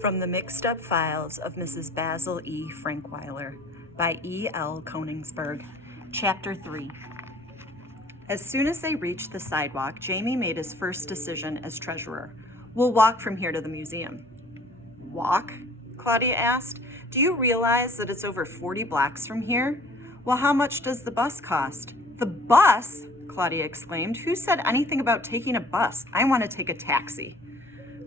From the Mixed Up Files of Mrs. Basil E. Frankweiler by E. L. Koningsberg, Chapter 3. As soon as they reached the sidewalk, Jamie made his first decision as treasurer. We'll walk from here to the museum. Walk? Claudia asked. Do you realize that it's over 40 blocks from here? Well, how much does the bus cost? The bus? Claudia exclaimed. Who said anything about taking a bus? I want to take a taxi.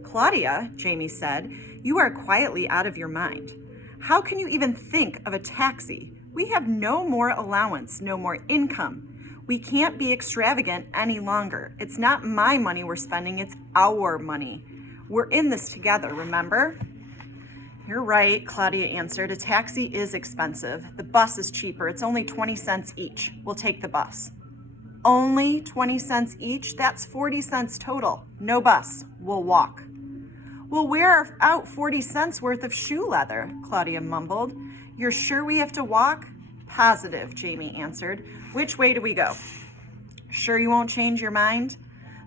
Claudia, Jamie said, you are quietly out of your mind. How can you even think of a taxi? We have no more allowance, no more income. We can't be extravagant any longer. It's not my money we're spending, it's our money. We're in this together, remember? You're right, Claudia answered. A taxi is expensive. The bus is cheaper. It's only 20 cents each. We'll take the bus. Only 20 cents each? That's 40 cents total. No bus. We'll walk. We'll wear out 40 cents worth of shoe leather, Claudia mumbled. You're sure we have to walk? Positive, Jamie answered. Which way do we go? Sure you won't change your mind?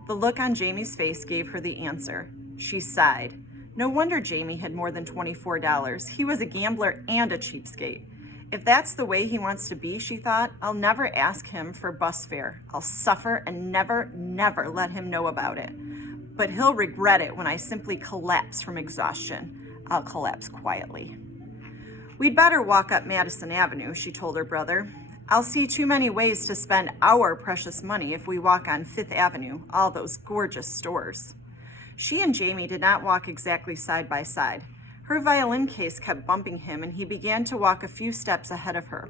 The look on Jamie's face gave her the answer. She sighed. No wonder Jamie had more than $24. He was a gambler and a cheapskate. If that's the way he wants to be, she thought, I'll never ask him for bus fare. I'll suffer and never let him know about it. But he'll regret it when I simply collapse from exhaustion. I'll collapse quietly. We'd better walk up Madison Avenue, she told her brother. I'll see too many ways to spend our precious money if we walk on Fifth Avenue, all those gorgeous stores. She and Jamie did not walk exactly side by side. Her violin case kept bumping him, and he began to walk a few steps ahead of her.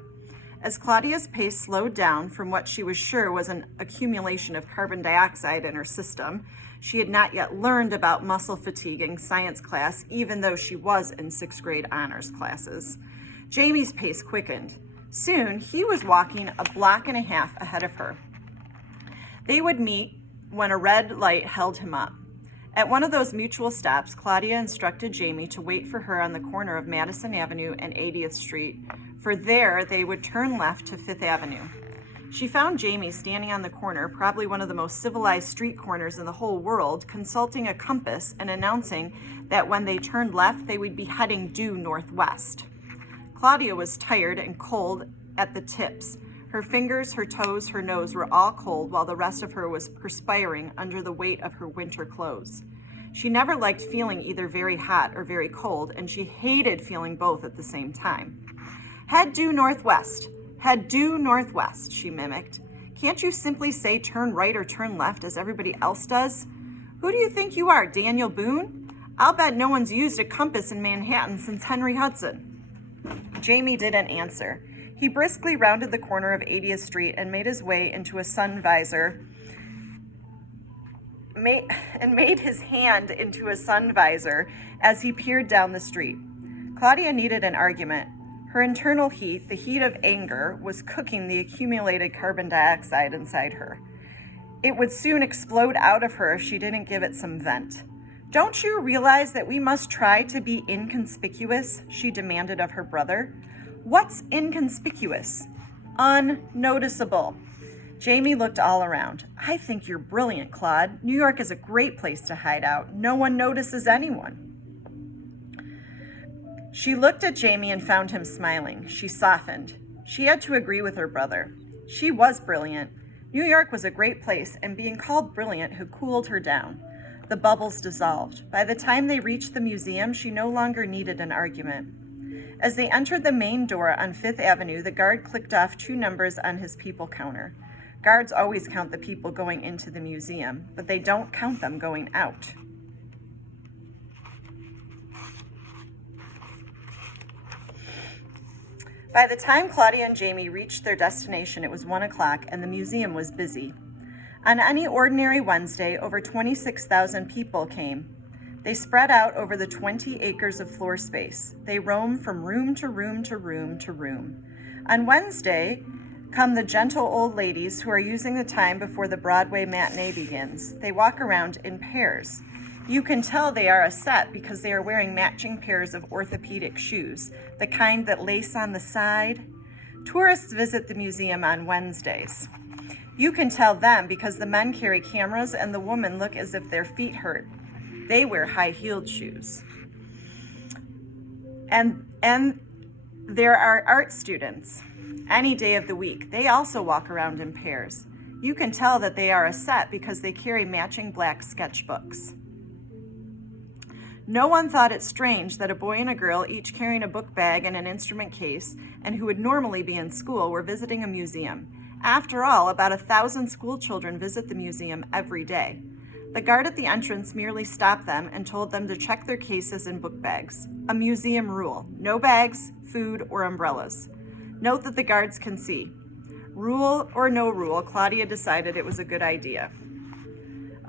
As Claudia's pace slowed down from what she was sure was an accumulation of carbon dioxide in her system, she had not yet learned about muscle fatigue in science class, even though she was in 6th grade honors classes. Jamie's pace quickened. Soon, he was walking a block and a half ahead of her. They would meet when a red light held him up. At one of those mutual stops, Claudia instructed Jamie to wait for her on the corner of Madison Avenue and 80th Street, for there they would turn left to Fifth Avenue. She found Jamie standing on the corner, probably one of the most civilized street corners in the whole world, consulting a compass and announcing that when they turned left, they would be heading due northwest. Claudia was tired and cold at the tips. Her fingers, her toes, her nose were all cold, while the rest of her was perspiring under the weight of her winter clothes. She never liked feeling either very hot or very cold, and she hated feeling both at the same time. Head due northwest. Head due northwest, she mimicked. Can't you simply say turn right or turn left as everybody else does? Who do you think you are, Daniel Boone? I'll bet no one's used a compass in Manhattan since Henry Hudson. Jamie didn't answer. He briskly rounded the corner of 80th Street and made his way into a sun visor, made his hand into a sun visor as he peered down the street. Claudia needed an argument. Her internal heat, the heat of anger, was cooking the accumulated carbon dioxide inside her. It would soon explode out of her if she didn't give it some vent. Don't you realize that we must try to be inconspicuous? She demanded of her brother. What's inconspicuous? Unnoticeable. Jamie looked all around. I think you're brilliant, Claude. New York is a great place to hide out. No one notices anyone. She looked at Jamie and found him smiling. She softened. She had to agree with her brother. She was brilliant. New York was a great place, and being called brilliant had cooled her down. The bubbles dissolved. By the time they reached the museum, she no longer needed an argument. As they entered the main door on Fifth Avenue, the guard clicked off 2 numbers on his people counter. Guards always count the people going into the museum, but they don't count them going out. By the time Claudia and Jamie reached their destination, it was 1 o'clock, and the museum was busy. On any ordinary Wednesday, over 26,000 people came. They spread out over the 20 acres of floor space. They roam from room to room to room to room. On Wednesday, come the gentle old ladies who are using the time before the Broadway matinee begins. They walk around in pairs. You can tell they are a set because they are wearing matching pairs of orthopedic shoes, the kind that lace on the side. Tourists visit the museum on Wednesdays. You can tell them because the men carry cameras and the women look as if their feet hurt. They wear high-heeled shoes. And there are art students any day of the week. They also walk around in pairs. You can tell that they are a set because they carry matching black sketchbooks. No one thought it strange that a boy and a girl, each carrying a book bag and an instrument case, and who would normally be in school, were visiting a museum. After all, about 1,000 school children visit the museum every day. The guard at the entrance merely stopped them and told them to check their cases and book bags. A museum rule: no bags, food, or umbrellas. Note that the guards can see. Rule or no rule, Claudia decided it was a good idea.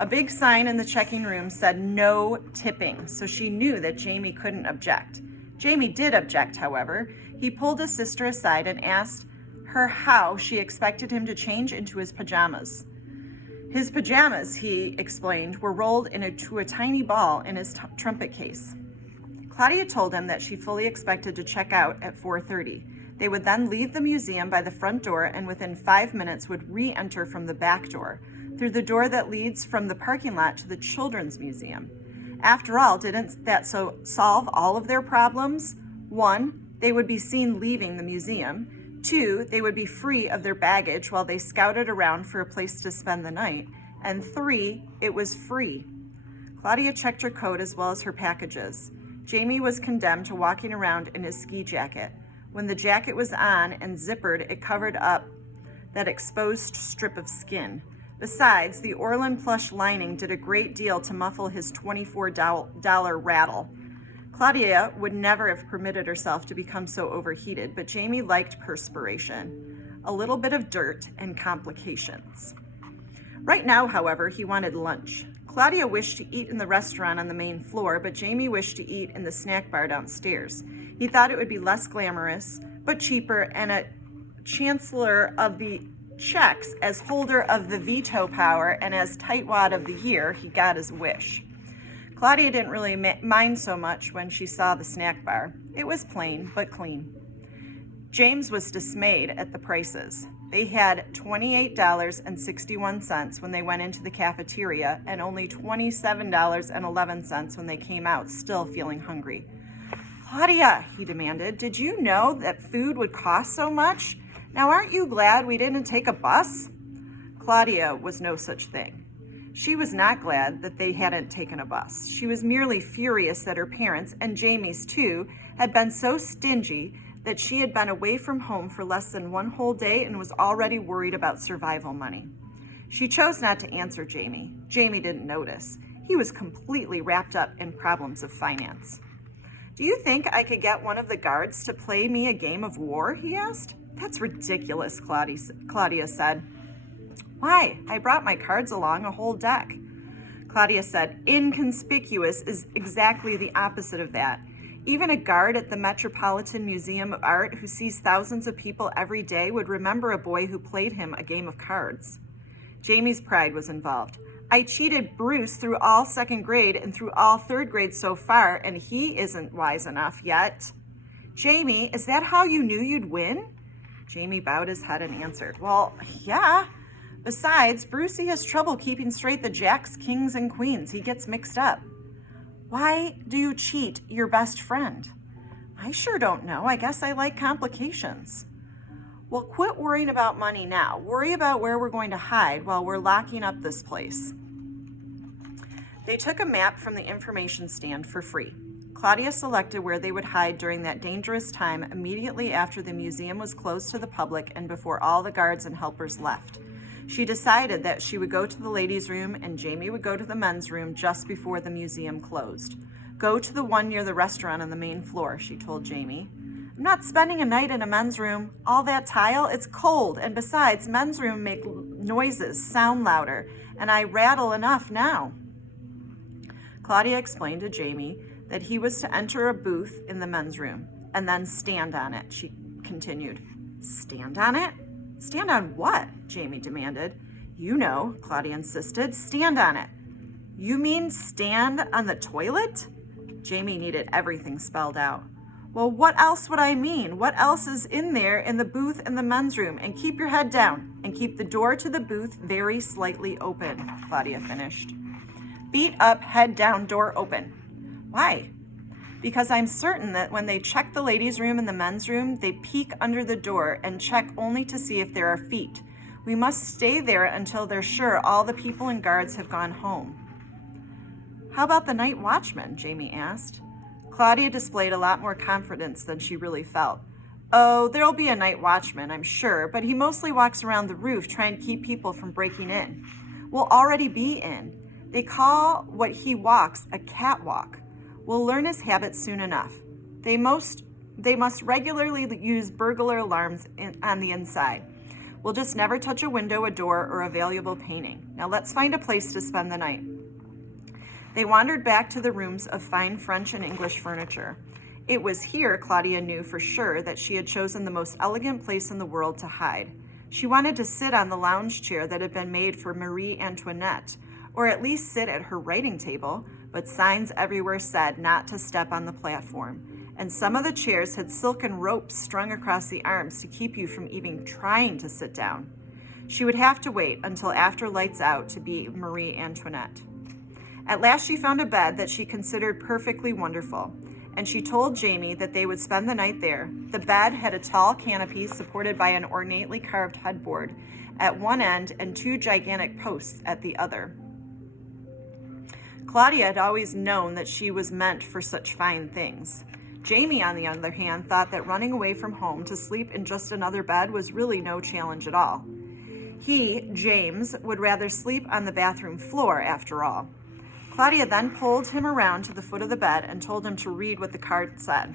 A big sign in the checking room said no tipping, so she knew that Jamie couldn't object. Jamie did object, however. He pulled his sister aside and asked her how she expected him to change into his pajamas. His pajamas, he explained, were rolled into a tiny ball in his trumpet case. Claudia told him that she fully expected to check out at 4:30. They would then leave the museum by the front door and within 5 minutes would re-enter from the back door, through the door that leads from the parking lot to the Children's Museum. After all, didn't that solve all of their problems? 1, they would be seen leaving the museum. 2, they would be free of their baggage while they scouted around for a place to spend the night. And 3, it was free. Claudia checked her coat as well as her packages. Jamie was condemned to walking around in his ski jacket. When the jacket was on and zippered, it covered up that exposed strip of skin. Besides, the Orland plush lining did a great deal to muffle his $24 rattle. Claudia would never have permitted herself to become so overheated, but Jamie liked perspiration, a little bit of dirt, and complications. Right now, however, he wanted lunch. Claudia wished to eat in the restaurant on the main floor, but Jamie wished to eat in the snack bar downstairs. He thought it would be less glamorous, but cheaper, and a chancellor of the checks as holder of the veto power and as tightwad of the year, he got his wish. Claudia didn't really mind so much when she saw the snack bar. It was plain but clean. James was dismayed at the prices. They had $28.61 when they went into the cafeteria and only $27.11 when they came out, still feeling hungry. Claudia, he demanded, did you know that food would cost so much? Now, aren't you glad we didn't take a bus? Claudia was no such thing. She was not glad that they hadn't taken a bus. She was merely furious that her parents, and Jamie's too, had been so stingy that she had been away from home for less than one whole day and was already worried about survival money. She chose not to answer Jamie. Jamie didn't notice. He was completely wrapped up in problems of finance. Do you think I could get one of the guards to play me a game of war? He asked. That's ridiculous, Claudia said. Why? I brought my cards along, a whole deck. Claudia said, inconspicuous is exactly the opposite of that. Even a guard at the Metropolitan Museum of Art who sees thousands of people every day would remember a boy who played him a game of cards. Jamie's pride was involved. I cheated Bruce through all second grade and through all third grade so far, and he isn't wise enough yet. Jamie, is that how you knew you'd win? Jamie bowed his head and answered, well, yeah. Besides, Brucey has trouble keeping straight the jacks, kings, and queens. He gets mixed up. Why do you cheat your best friend? I sure don't know. I guess I like complications. Well, quit worrying about money now. Worry about where we're going to hide while we're locking up this place. They took a map from the information stand for free. Claudia selected where they would hide during that dangerous time immediately after the museum was closed to the public and before all the guards and helpers left. She decided that she would go to the ladies' room and Jamie would go to the men's room just before the museum closed. Go to the one near the restaurant on the main floor, she told Jamie. I'm not spending a night in a men's room. All that tile, it's cold, and besides, men's room make noises, sound louder, and I rattle enough now. Claudia explained to Jamie that he was to enter a booth in the men's room and then stand on it, she continued. Stand on it? Stand on what? Jamie demanded. You know, Claudia insisted. Stand on it. You mean stand on the toilet? Jamie needed everything spelled out. Well, what else would I mean? What else is in there in the booth in the men's room? And keep your head down and keep the door to the booth very slightly open, Claudia finished. Feet up, head down, door open. Why? because I'm certain that when they check the ladies' room and the men's room, they peek under the door and check only to see if there are feet. We must stay there until they're sure all the people and guards have gone home." "How about the night watchman?" Jamie asked. Claudia displayed a lot more confidence than she really felt. "Oh, there'll be a night watchman, I'm sure, but he mostly walks around the roof trying to keep people from breaking in. We'll already be in. They call what he walks a catwalk. We'll learn his habits soon enough. They must regularly use burglar alarms on the inside. We'll just never touch a window, a door, or a valuable painting. Now let's find a place to spend the night." They wandered back to the rooms of fine French and English furniture. It was here, Claudia knew for sure, that she had chosen the most elegant place in the world to hide. She wanted to sit on the lounge chair that had been made for Marie Antoinette, or at least sit at her writing table, but signs everywhere said not to step on the platform, and some of the chairs had silken ropes strung across the arms to keep you from even trying to sit down. She would have to wait until after lights out to be Marie Antoinette. At last she found a bed that she considered perfectly wonderful, and she told Jamie that they would spend the night there. The bed had a tall canopy supported by an ornately carved headboard at one end and two gigantic posts at the other. Claudia had always known that she was meant for such fine things. Jamie, on the other hand, thought that running away from home to sleep in just another bed was really no challenge at all. He, James, would rather sleep on the bathroom floor after all. Claudia then pulled him around to the foot of the bed and told him to read what the card said.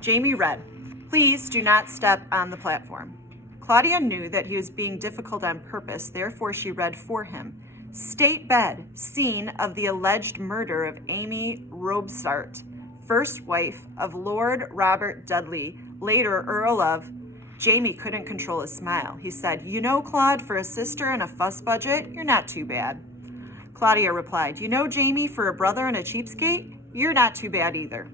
Jamie read, "Please do not step on the platform." Claudia knew that he was being difficult on purpose, therefore she read for him. "State bed, scene of the alleged murder of Amy Robsart, first wife of Lord Robert Dudley, later Earl of..." Jamie couldn't control a smile. He said, "You know, Claude, for a sister and a fuss budget, you're not too bad." Claudia replied, "You know, Jamie, for a brother and a cheapskate, you're not too bad either."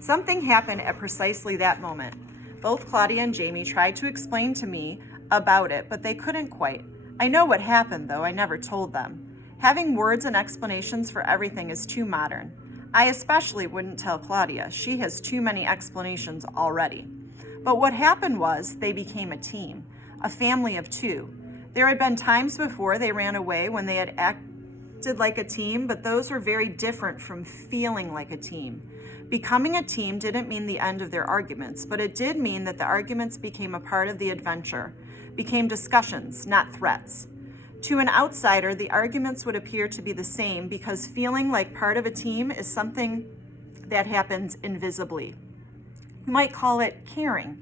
Something happened at precisely that moment. Both Claudia and Jamie tried to explain to me about it, but they couldn't quite. I know what happened, though I never told them. Having words and explanations for everything is too modern. I especially wouldn't tell Claudia. She has too many explanations already. But what happened was they became a team, a family of two. There had been times before they ran away when they had acted like a team, but those were very different from feeling like a team. Becoming a team didn't mean the end of their arguments, but it did mean that the arguments became a part of the adventure, became discussions, not threats. To an outsider, the arguments would appear to be the same because feeling like part of a team is something that happens invisibly. You might call it caring.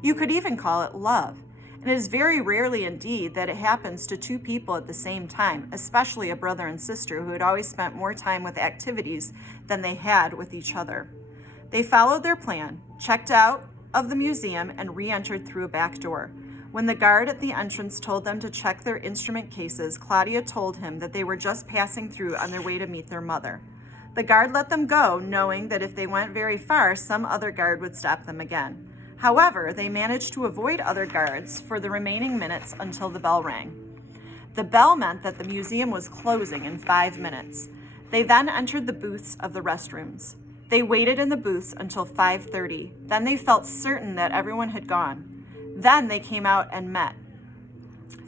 You could even call it love. And it is very rarely indeed that it happens to two people at the same time, especially a brother and sister who had always spent more time with activities than they had with each other. They followed their plan, checked out of the museum, and re-entered through a back door. When the guard at the entrance told them to check their instrument cases, Claudia told him that they were just passing through on their way to meet their mother. The guard let them go, knowing that if they went very far, some other guard would stop them again. However, they managed to avoid other guards for the remaining minutes until the bell rang. The bell meant that the museum was closing in 5 minutes. They then entered the booths of the restrooms. They waited in the booths until 5:30. Then they felt certain that everyone had gone. Then they came out and met.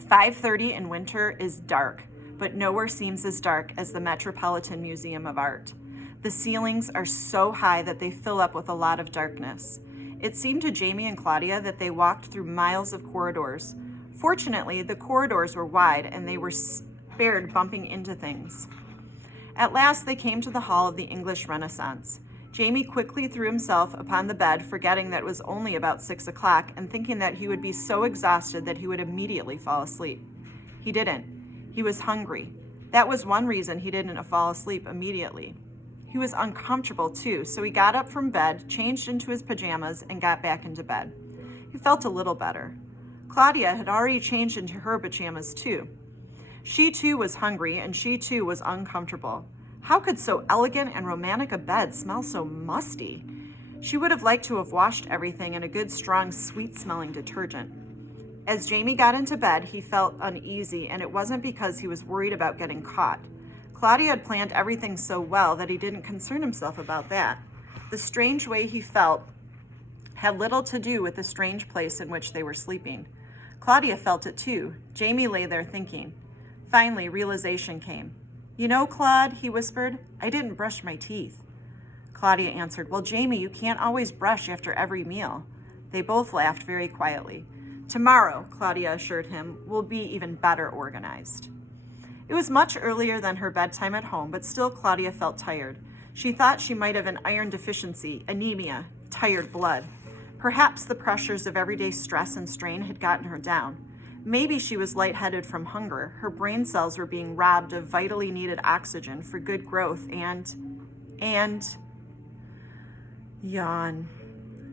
5:30 in winter is dark, but nowhere seems as dark as the Metropolitan Museum of Art. The ceilings are so high that they fill up with a lot of darkness. It seemed to Jamie and Claudia that they walked through miles of corridors. Fortunately, the corridors were wide and they were spared bumping into things. At last, they came to the Hall of the English Renaissance. Jamie quickly threw himself upon the bed, forgetting that it was only about 6 o'clock and thinking that he would be so exhausted that he would immediately fall asleep. He didn't. He was hungry. That was one reason he didn't fall asleep immediately. He was uncomfortable too, so he got up from bed, changed into his pajamas, and got back into bed. He felt a little better. Claudia had already changed into her pajamas too. She too was hungry, and she too was uncomfortable. How could so elegant and romantic a bed smell so musty? She would have liked to have washed everything in a good, strong, sweet-smelling detergent. As Jamie got into bed, he felt uneasy, and it wasn't because he was worried about getting caught. Claudia had planned everything so well that he didn't concern himself about that. The strange way he felt had little to do with the strange place in which they were sleeping. Claudia felt it too. Jamie lay there thinking. Finally, realization came. "You know, Claude," he whispered, "I didn't brush my teeth." Claudia answered, "Well, Jamie, you can't always brush after every meal." They both laughed very quietly. "Tomorrow," Claudia assured him, "will be even better organized." It was much earlier than her bedtime at home, but still Claudia felt tired. She thought she might have an iron deficiency, anemia, tired blood. Perhaps the pressures of everyday stress and strain had gotten her down. Maybe she was lightheaded from hunger. Her brain cells were being robbed of vitally needed oxygen for good growth and yawn.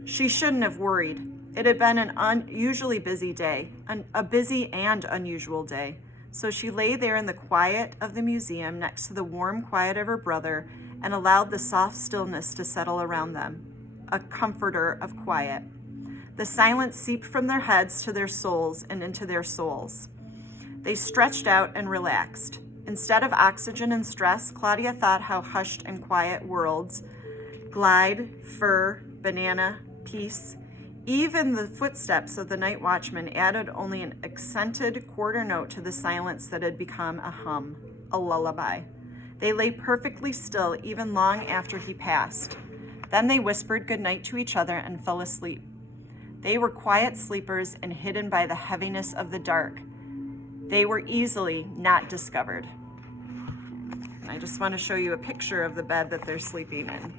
She shouldn't have worried. It had been an unusually busy day, a busy and unusual day. So she lay there in the quiet of the museum next to the warm quiet of her brother and allowed the soft stillness to settle around them, a comforter of quiet. The silence seeped from their heads to their souls and into their souls. They stretched out and relaxed. Instead of oxygen and stress, Claudia thought how hushed and quiet worlds, glide, fur, banana, peace. Even the footsteps of the night watchman added only an accented quarter note to the silence that had become a hum, a lullaby. They lay perfectly still even long after he passed. Then they whispered goodnight to each other and fell asleep. They were quiet sleepers and hidden by the heaviness of the dark. They were easily not discovered. And I just want to show you a picture of the bed that they're sleeping in.